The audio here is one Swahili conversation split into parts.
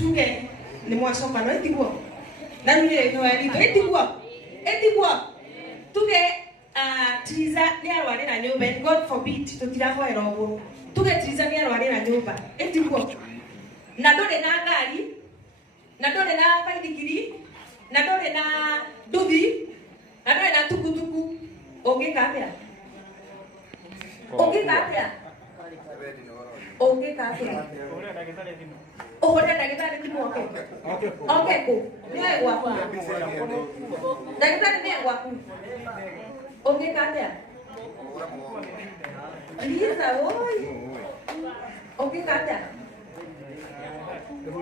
tuge ni mwacoka no itiguo na ni no eri itiguo tuge Triza ni arwarira nyumba, God forbid tutirahoera uguo tuge Triza ni arwarira nyumba itiguo na ndore na ngari na ndore na baithikiri na ndore na nduthi na ndore na tukutuku ungikapia Ore ndagitari thimu okay ku niwe gwaku ndagitari niwe gwaku ungikapia Liza oi ungikapia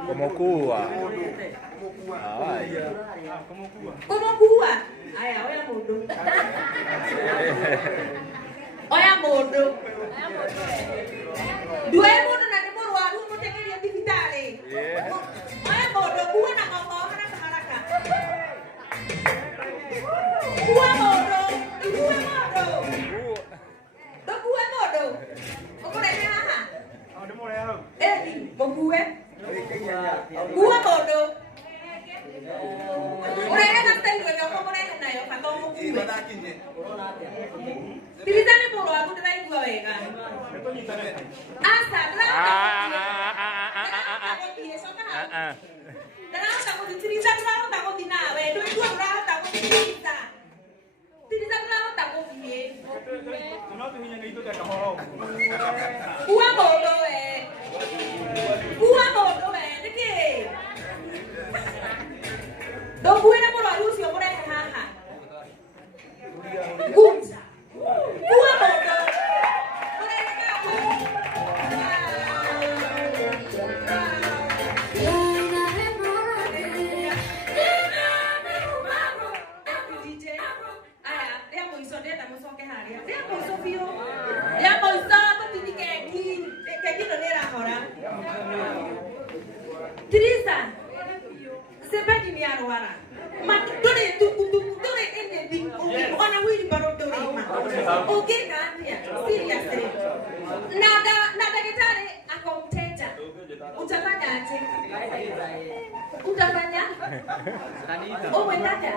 Kumukua. Aya oya mundu Dua mundu na ni murwaru mutekeria thibitari. Oya mundu kuwa na ng'ongo haraka. Kuwa mundu. Dokuwa mundu. Ukurete haha. Ndi mure hau. Mukuwe. Kuwa mundu. Urega na style yako murega nayo kato mukuwe. Triza ni murwaru ndiraigua wega. Asa, Terasa aku dicerita terlalu takut dinawe, duit gua terlalu takut dicerita. Cerita terlalu takut dia. Kenapa punya itu tak kamu? Gua bodoh deke. Dong gue nak mau lalu siapa orang haha. Gua bodoh. Triza, sebagai ni arwara, mat dore dore ene di, ona wili baru dore ma, oke kan ya, seriously. Nada kita aku mteja, utafanya aje? Utafanya? Oh wendaja.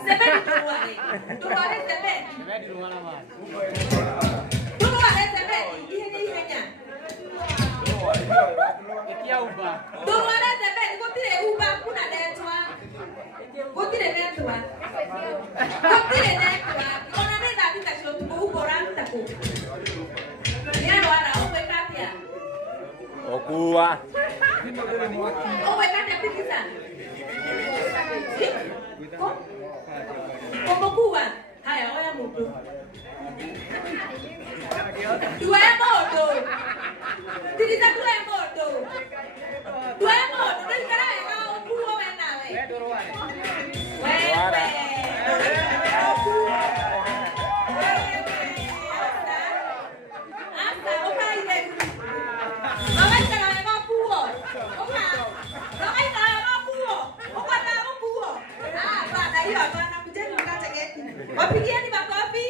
Sebagai turuare sebe. Di rumah lama. Turuare sebe, ihenya. Ikia uba. Turuare sebe, gotire uba kuna netwa. Gotire netwa. Ona nenda vita shotu ubora ntaku. Niano ara owe katia. Okua. Owe katia pikisa. Komokuwa. Haya oya mutu. Dua moto. Triza dua moto. Dari kana ya okuwa wenawe. Wewe. Asa okaile. Mama kana ya okuwa. Oka. Mama kana ya okuwa. Oka na okuwa. Bana hiyo bana kujeni mkate geti. Wapigieni makofi.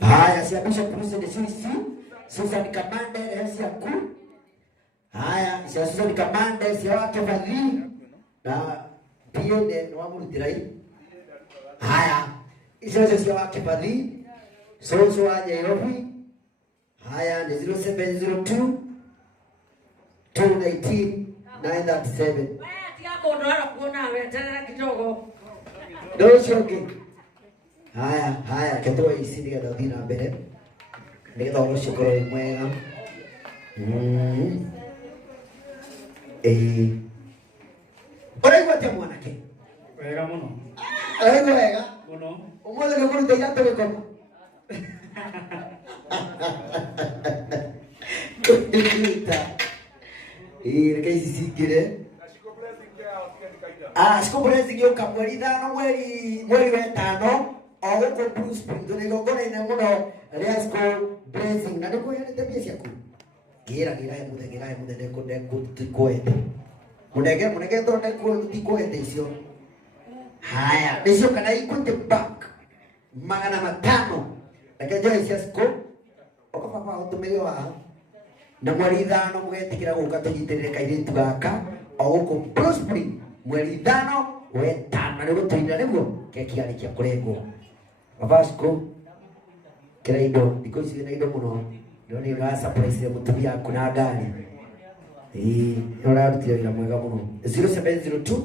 Haya, si Bishop Bruce de sisi. Susan Kamande si aku. Haya, si Susan Kamande si wake fadhili. Na pia ni wamurutirai. Haya, hizo si wake fadhili. So aje yopi. Haya, ni 0702 219 937. Doishoki. Haya, ketoa isi ni kada dina mbele. Nikita orosho koro mwega. Oregwa tia mwanake. Wega muno. Wega. Muno. Umole ngakuru teyato bikomo. Kuita. Reke isigire. Siko blessing yo kamweri thano mweri wetano oguko Bruce Pinto ni gogora ine muno let's go blessing na ndiko yene tabia ciaku gira muthengera muthende ko ndeko tukwete munege ndone ko tikwete icio. Haya, nicio kana ikwete back 500. Reke njoe cia siko. Oko papa utumire wa. Na mweri 5 mugetikira guka tunyitirire kairitu gaka o guku Prospering mweri 5 wetana ni gutuina niguo keki arikia kurengwo. Papa siko kira indo ndiko ici na indo muno. Ndio ni ga surprise ya mutumia kuna ngari. Nĩũrarutire wĩra mwega mũno. 0702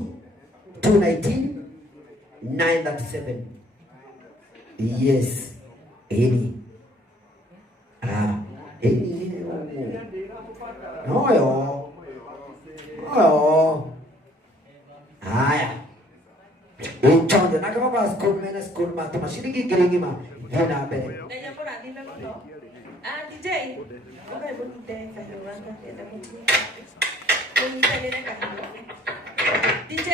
219 937. Yes. Eni. Eni. Noyo. Haya. Uchonjo na kama basi kumena school matuma shilingi ngirigima. Hena mbere. Nenya mũrathime mũno. DJ, okay, bonite kahiranga enda mutu. Bonite nene kahiranga. DJ.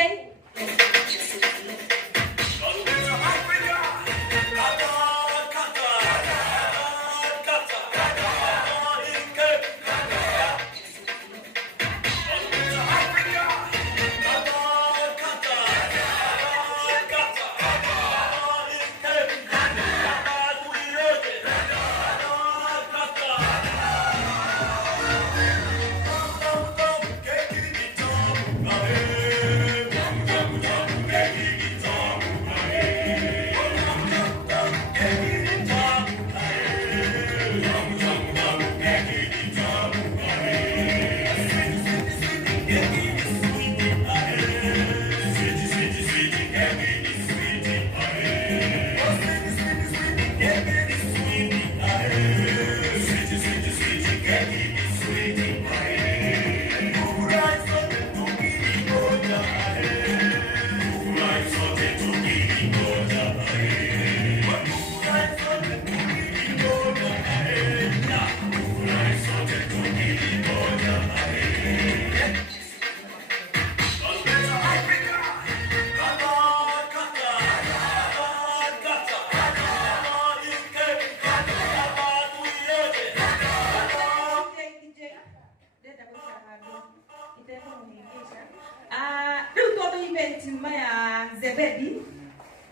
Zebedi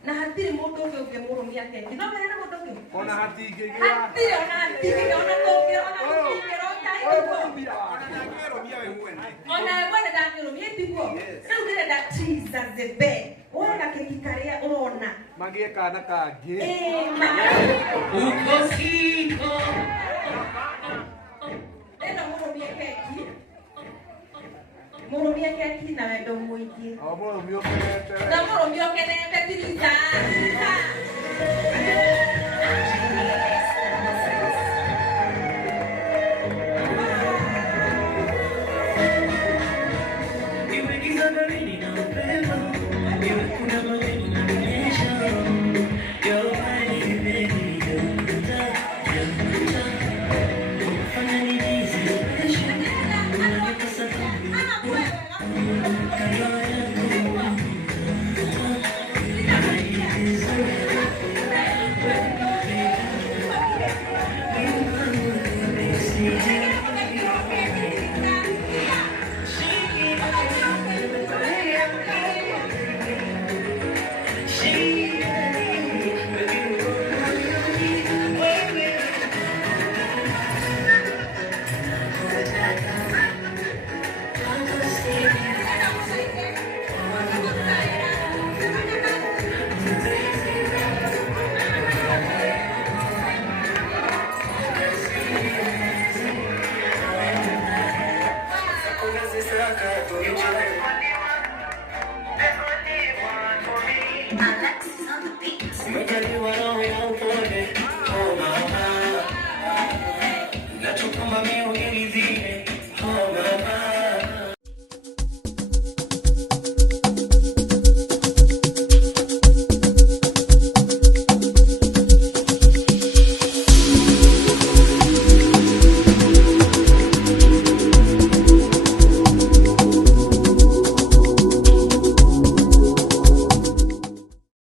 na hatiri mundu ungi ungemurumia keki no mena mundu ungi Ona hatingĩgĩa. hatiri ona hatingĩ ona tũngĩ ona tũngĩro taiguo ona wena ndangĩrũmia tiguo rĩu ndĩrenda tiza zebe wona keki karĩa ũrona Magĩe kana kangĩ. ukosiko ĩno mũrũmie keki mũrũmie keki na wendo mũingĩ O mũrũmie ũkenete. na mũrũmie ũkenete tiriza Come on.